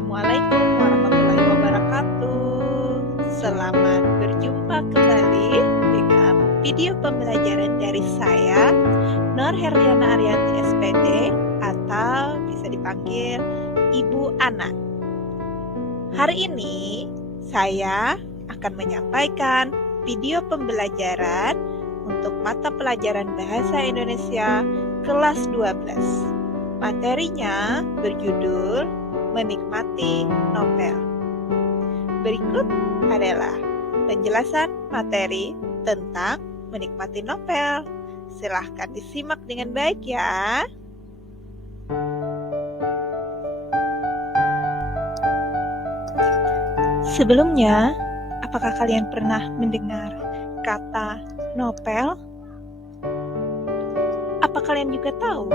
Assalamualaikum warahmatullahi wabarakatuh. Selamat berjumpa kembali dengan video pembelajaran dari saya, Nur Herliana Arianti SPD, atau bisa dipanggil Ibu Ana. Hari ini saya akan menyampaikan video pembelajaran untuk mata pelajaran Bahasa Indonesia kelas 12. Materinya berjudul Menikmati Novel. Berikut adalah penjelasan materi tentang menikmati novel. Silahkan disimak dengan baik ya. Sebelumnya, apakah kalian pernah mendengar kata novel? Apa kalian juga tahu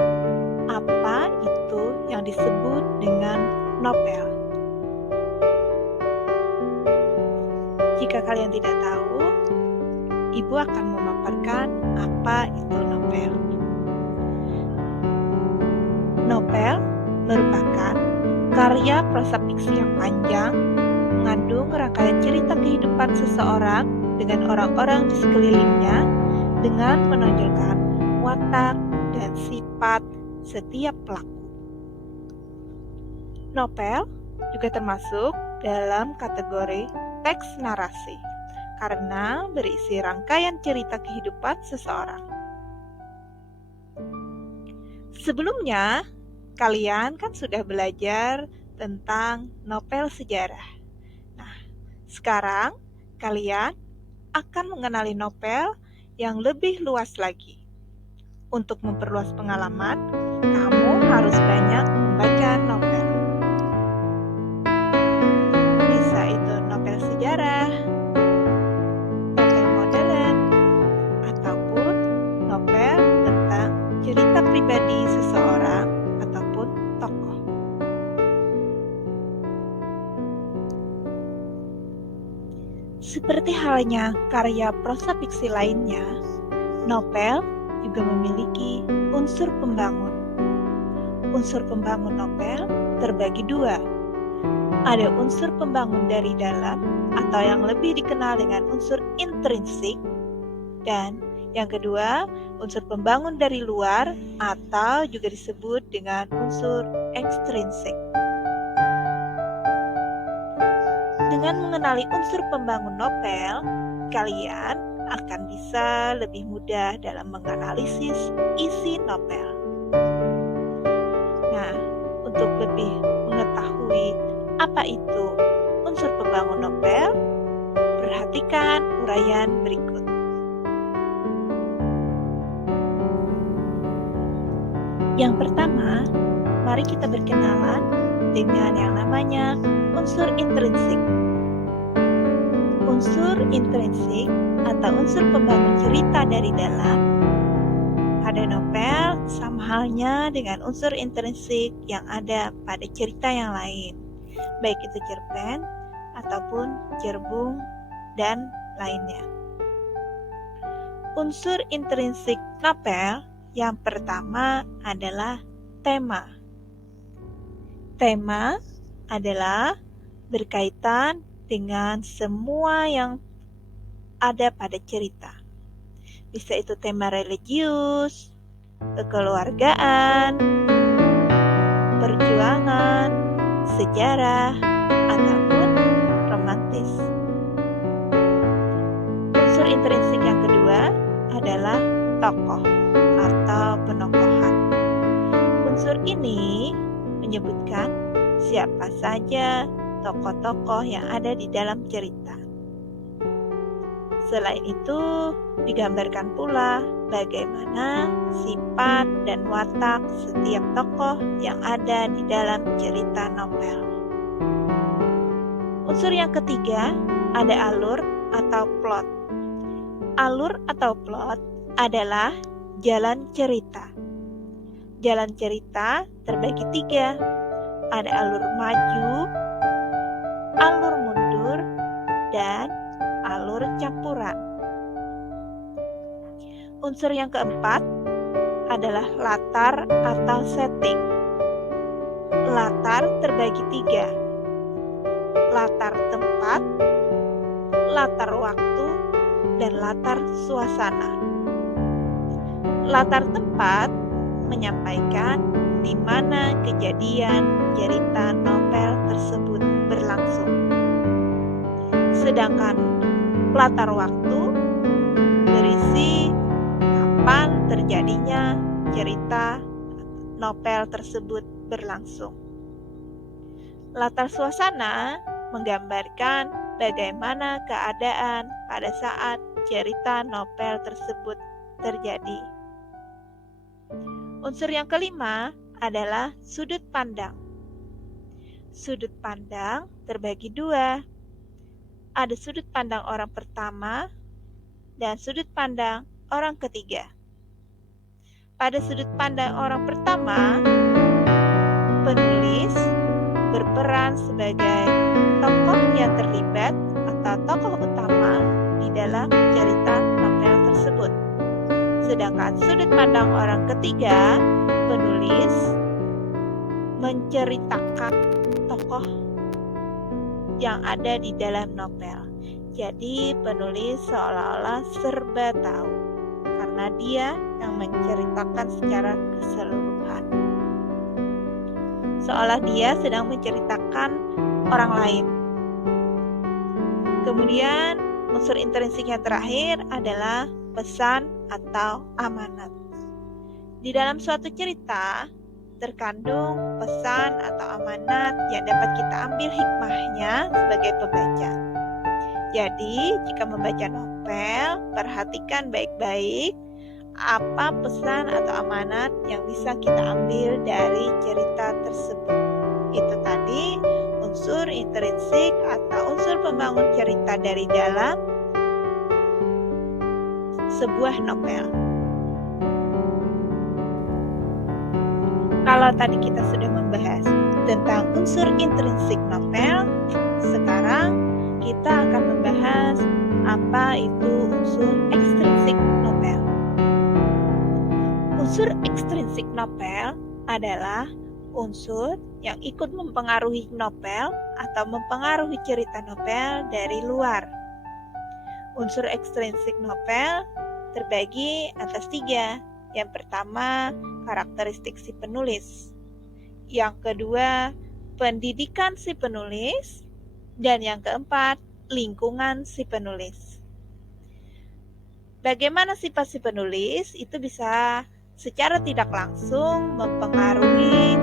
apa itu yang disebut dengan novel? Jika kalian tidak tahu, Ibu akan memaparkan apa itu novel. Novel merupakan karya prosa fiksi yang panjang, mengandung rangkaian cerita kehidupan seseorang dengan orang-orang di sekelilingnya, dengan menonjolkan watak dan sifat setiap pelaku. Novel juga termasuk dalam kategori teks narasi karena berisi rangkaian cerita kehidupan seseorang. Sebelumnya, kalian kan sudah belajar tentang novel sejarah. Nah, sekarang kalian akan mengenali novel yang lebih luas lagi. Untuk memperluas pengalaman, kamu harus banyak membaca novel. Bisa itu novel sejarah, novel modern, ataupun novel tentang cerita pribadi seseorang ataupun tokoh. Seperti halnya karya prosa fiksi lainnya, novel juga memiliki unsur pembangun. Unsur pembangun novel terbagi dua. Ada unsur pembangun dari dalam atau yang lebih dikenal dengan unsur intrinsik, dan yang kedua, unsur pembangun dari luar atau juga disebut dengan unsur ekstrinsik. Dengan mengenali unsur pembangun novel, kalian akan bisa lebih mudah dalam menganalisis isi novel. Nah, untuk lebih mengetahui apa itu unsur pembangun novel, perhatikan uraian berikut. Yang pertama, mari kita berkenalan dengan yang namanya unsur intrinsik. Unsur intrinsik atau unsur pembangun cerita dari dalam pada novel sama halnya dengan unsur intrinsik yang ada pada cerita yang lain, baik itu cerpen ataupun cerbung dan lainnya. Unsur intrinsik novel yang pertama adalah tema. Tema adalah berkaitan dengan semua yang ada pada cerita. Bisa itu tema religius, kekeluargaan, perjuangan, sejarah, ataupun romantis. Unsur intrinsik yang kedua adalah tokoh atau penokohan. Unsur ini menyebutkan siapa saja tokoh-tokoh yang ada di dalam cerita. Selain itu, digambarkan pula bagaimana sifat dan watak setiap tokoh yang ada di dalam cerita novel. Unsur yang ketiga ada alur atau plot. Alur atau plot adalah jalan cerita. Jalan cerita terbagi tiga. Ada alur maju, alur mundur, dan alur campuran. Unsur yang keempat adalah latar atau setting. Latar terbagi tiga. latar tempat, latar waktu, dan latar suasana. Latar tempat menyampaikan di mana kejadian cerita novel tersebut berlangsung. Sedangkan latar waktu berisi kapan terjadinya cerita novel tersebut berlangsung. Latar suasana menggambarkan bagaimana keadaan pada saat cerita novel tersebut terjadi. Unsur yang kelima adalah sudut pandang. Sudut pandang terbagi dua. Ada sudut pandang orang pertama dan sudut pandang orang ketiga. Pada sudut pandang orang pertama, penulis berperan sebagai tokoh yang terlibat atau tokoh utama di dalam cerita novel tersebut. Sedangkan sudut pandang orang ketiga, penulis menceritakan tokoh yang ada di dalam novel. Jadi penulis seolah-olah serba tahu karena dia yang menceritakan secara keseluruhan. Seolah dia sedang menceritakan orang lain. Kemudian unsur intrinsik yang terakhir adalah pesan atau amanat. Di dalam suatu cerita terkandung pesan atau amanat yang dapat kita ambil hikmahnya sebagai pembaca. Jadi, jika membaca novel, perhatikan baik-baik apa pesan atau amanat yang bisa kita ambil dari cerita tersebut. Itu tadi unsur intrinsik atau unsur pembangun cerita dari dalam sebuah novel. Kalau tadi kita sudah membahas tentang unsur intrinsik novel, sekarang kita akan membahas apa itu unsur ekstrinsik novel. Unsur ekstrinsik novel adalah unsur yang ikut mempengaruhi novel atau mempengaruhi cerita novel dari luar. Unsur ekstrinsik novel terbagi atas 3. Yang pertama, karakteristik si penulis. Yang kedua, pendidikan si penulis. Dan yang keempat, lingkungan si penulis. Bagaimana sifat si penulis? Itu bisa secara tidak langsung mempengaruhi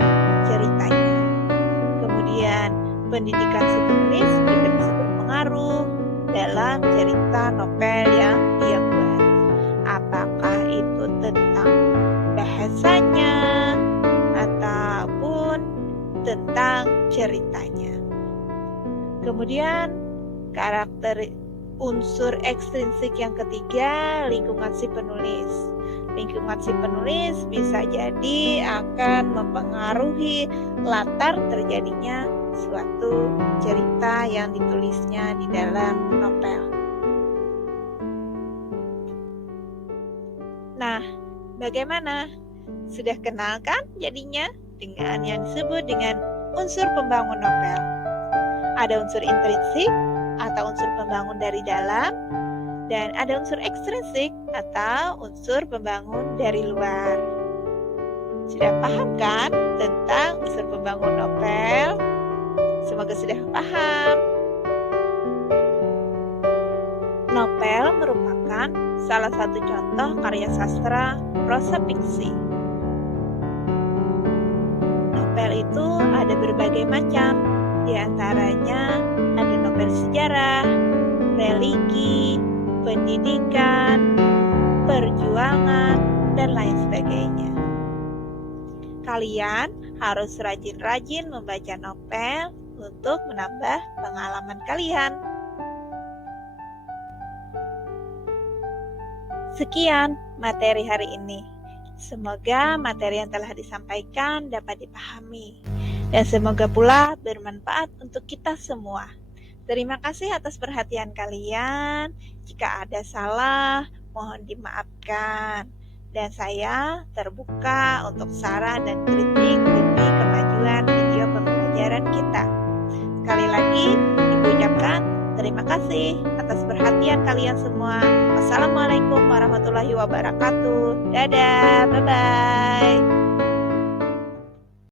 ceritanya. Kemudian, pendidikan si penulis juga bisa berpengaruh dalam cerita novel yang dia buat. Apakah itu tentang bahasanya ataupun tentang ceritanya. Kemudian karakter unsur ekstrinsik yang ketiga, lingkungan si penulis. Lingkungan si penulis bisa jadi akan mempengaruhi latar terjadinya suatu cerita yang ditulisnya di dalam novel. Nah, bagaimana? Sudah kenal kan jadinya dengan yang disebut dengan unsur pembangun novel? Ada unsur intrinsik atau unsur pembangun dari dalam, dan ada unsur ekstrinsik atau unsur pembangun dari luar. Sudah paham kan tentang unsur pembangun novel? Semoga sudah paham. Novel merupakan salah satu contoh karya sastra prosa fiksi. Novel itu ada berbagai macam, di antaranya ada novel sejarah, religi, pendidikan, perjuangan, dan lain sebagainya. Kalian harus rajin-rajin membaca novel untuk menambah pengalaman kalian. Sekian materi hari ini. Semoga materi yang telah disampaikan dapat dipahami dan semoga pula bermanfaat untuk kita semua. Terima kasih atas perhatian kalian. Jika ada salah, mohon dimaafkan. Dan saya terbuka untuk saran dan kritik demi kemajuan video pembelajaran kita. Sekali lagi, kasih atas perhatian kalian semua. Wassalamualaikum warahmatullahi wabarakatuh. Dadah, bye-bye.